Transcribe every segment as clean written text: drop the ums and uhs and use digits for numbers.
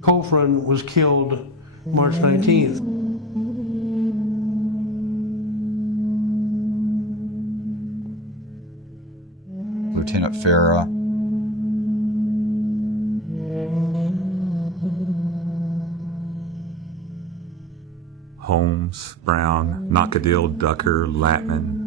Kofran was killed March 19th. Lieutenant Farah. Holmes, Brown, Knockadil, Ducker, Latman.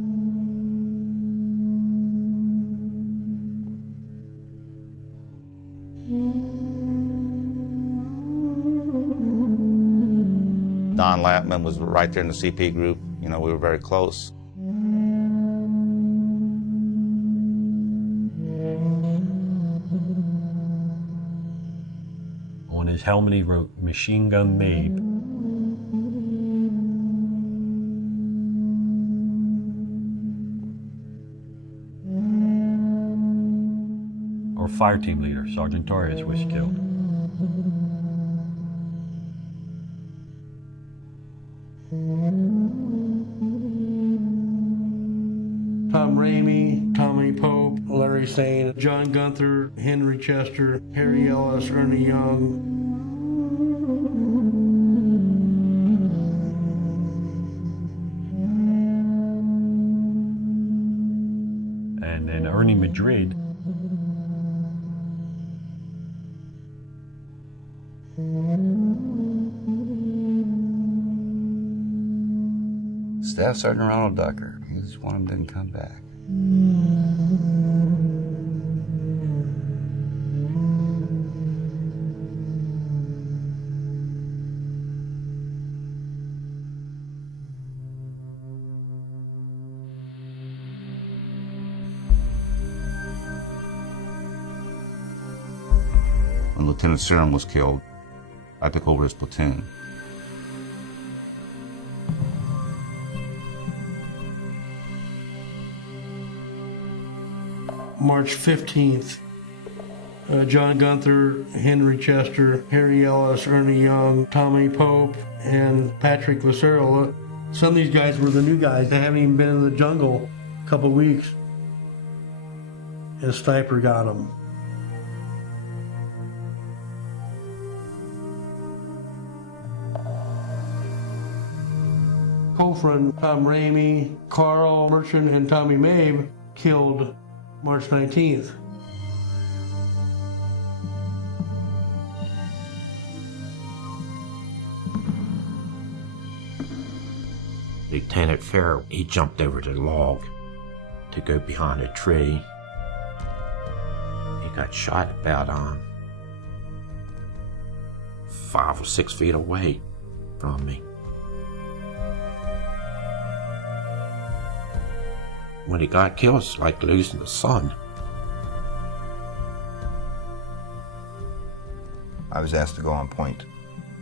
Don Latman was right there in the CP group. You know, we were very close. On his helmet he wrote, "Machine Gun Mabe." Our fire team leader, Sergeant Torres, was killed. Tom Ramey, Tommy Pope, Larry Sane, John Gunther, Henry Chester, Harry Ellis, Ernie Young. And then Ernie Madrid. Staff Sergeant Ronald Ducker. He's one of them didn't come back. When Lieutenant Serum was killed, I took over his platoon. March 15th, John Gunther, Henry Chester, Harry Ellis, Ernie Young, Tommy Pope, and Patrick Lucero. Some of these guys were the new guys. They haven't even been in the jungle a couple of weeks. And a sniper got them. Kofran, Tom Ramey, Carl Merchant, and Tommy Mabe killed March 19th. Lieutenant Farah, he jumped over the log to go behind a tree. He got shot about 5 or 6 feet away from me. When he got killed, it's like losing the sun. I was asked to go on point.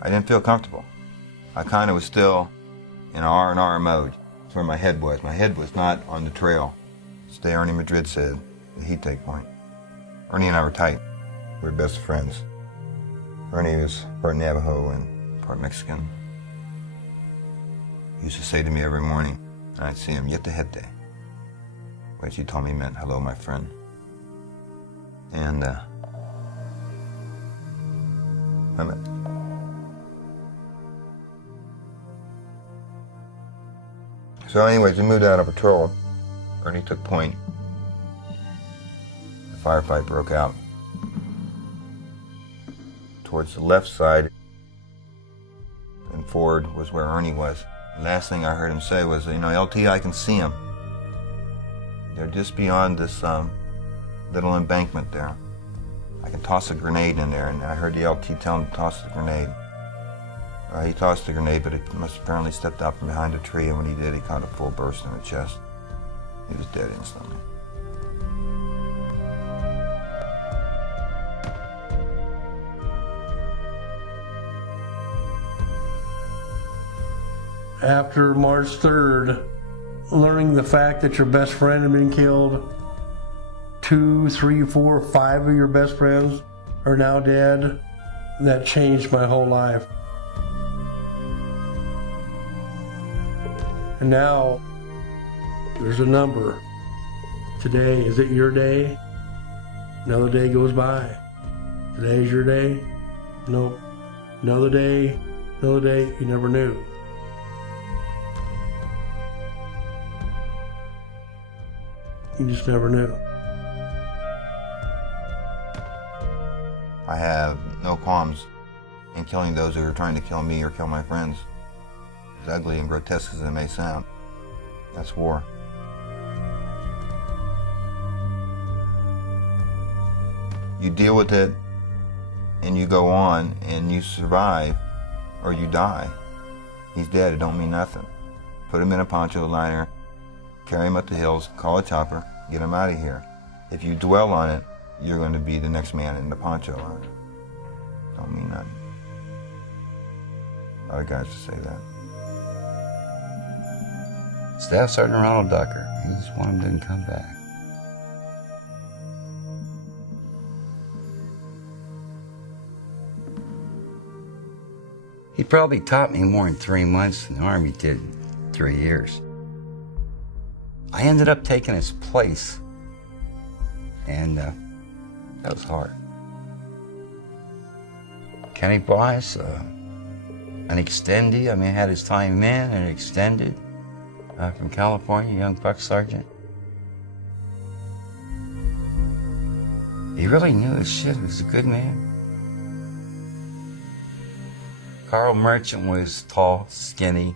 I didn't feel comfortable. I kind of was still in R&R mode. That's where my head was. My head was not on the trail. It's the Ernie Madrid said, the heat take point. Ernie and I were tight. We were best friends. Ernie was part Navajo and part Mexican. He used to say to me every morning, and I'd see him, "Yetahete," which he told me meant, "Hello, my friend." And so anyways, we moved out of patrol. Ernie took point. The firefight broke out. Towards the left side, and forward was where Ernie was. The last thing I heard him say was, "LT, I can see him. They're just beyond this little embankment there. I can toss a grenade in there." And I heard the LT tell him to toss the grenade. He tossed the grenade, but he must have apparently stepped out from behind a tree, and when he did, he caught a full burst in the chest. He was dead instantly. After March 3rd, learning the fact that your best friend had been killed, 2, 3, 4, 5 of your best friends are now dead, that changed my whole life. And now, There's a number. Today, is it your day? Another day goes by. Today's your day? Nope. Another day, you never knew. You just never knew. I have no qualms in killing those who are trying to kill me or kill my friends. As ugly and grotesque as it may sound, that's war. You deal with it and you go on and you survive or you die. He's dead, it don't mean nothing. Put him in a poncho liner, carry him up the hills, call a chopper, get him out of here. If you dwell on it, you're going to be the next man in the poncho liner. Don't mean nothing. A lot of guys just say that. Staff Sergeant Ronald Ducker. He's one who didn't come back. He probably taught me more in 3 months than the Army did in 3 years. I ended up taking his place, and that was hard. Kenny Boss, an extendee. I mean, I had his time in and extended from California, young buck sergeant. He really knew his shit. He was a good man. Carl Merchant was tall, skinny,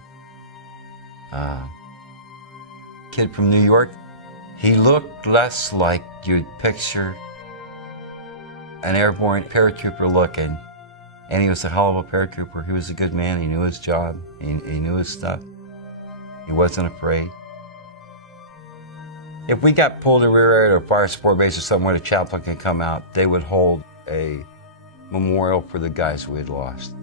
kid from New York. He looked less like you'd picture an airborne paratrooper looking, and he was a hell of a paratrooper. He was a good man. He knew his job. He knew his stuff. He wasn't afraid. If we got pulled to rear area or fire support base or somewhere, the chaplain could come out, they would hold a memorial for the guys we had lost.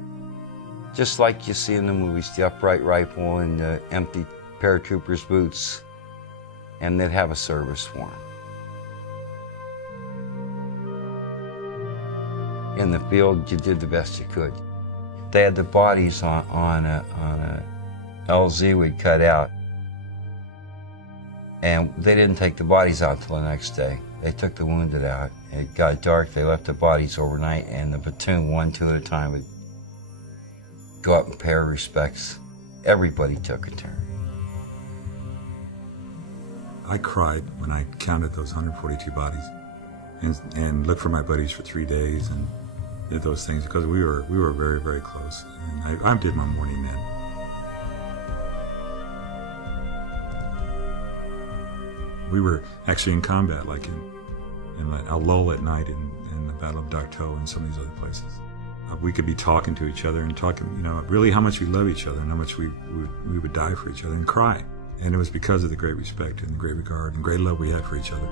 Just like you see in the movies, the upright rifle and the empty paratrooper's boots, and they'd have a service for them. In the field, you did the best you could. They had the bodies on a LZ we'd cut out, and they didn't take the bodies out until the next day. They took the wounded out. It got dark, they left the bodies overnight, and the platoon, 1, 2 at a time, would go up and pay our respects. Everybody took a turn. I cried when I counted those 142 bodies and looked for my buddies for 3 days and did those things because we were very, very close. And I did my mourning then. We were actually in combat, like in a lull at night in the Battle of Dak To and some of these other places. We could be talking to each other and talking, really how much we love each other and how much we would die for each other and cry. And it was because of the great respect and the great regard and great love we had for each other.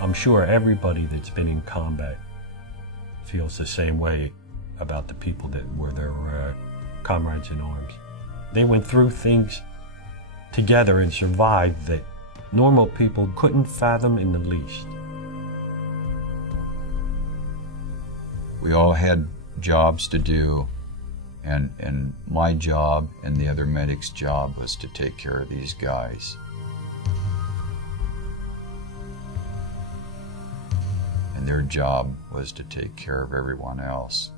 I'm sure everybody that's been in combat feels the same way about the people that were their comrades in arms. They went through things together and survived that normal people couldn't fathom in the least. We all had jobs to do, and my job and the other medic's job was to take care of these guys. And their job was to take care of everyone else.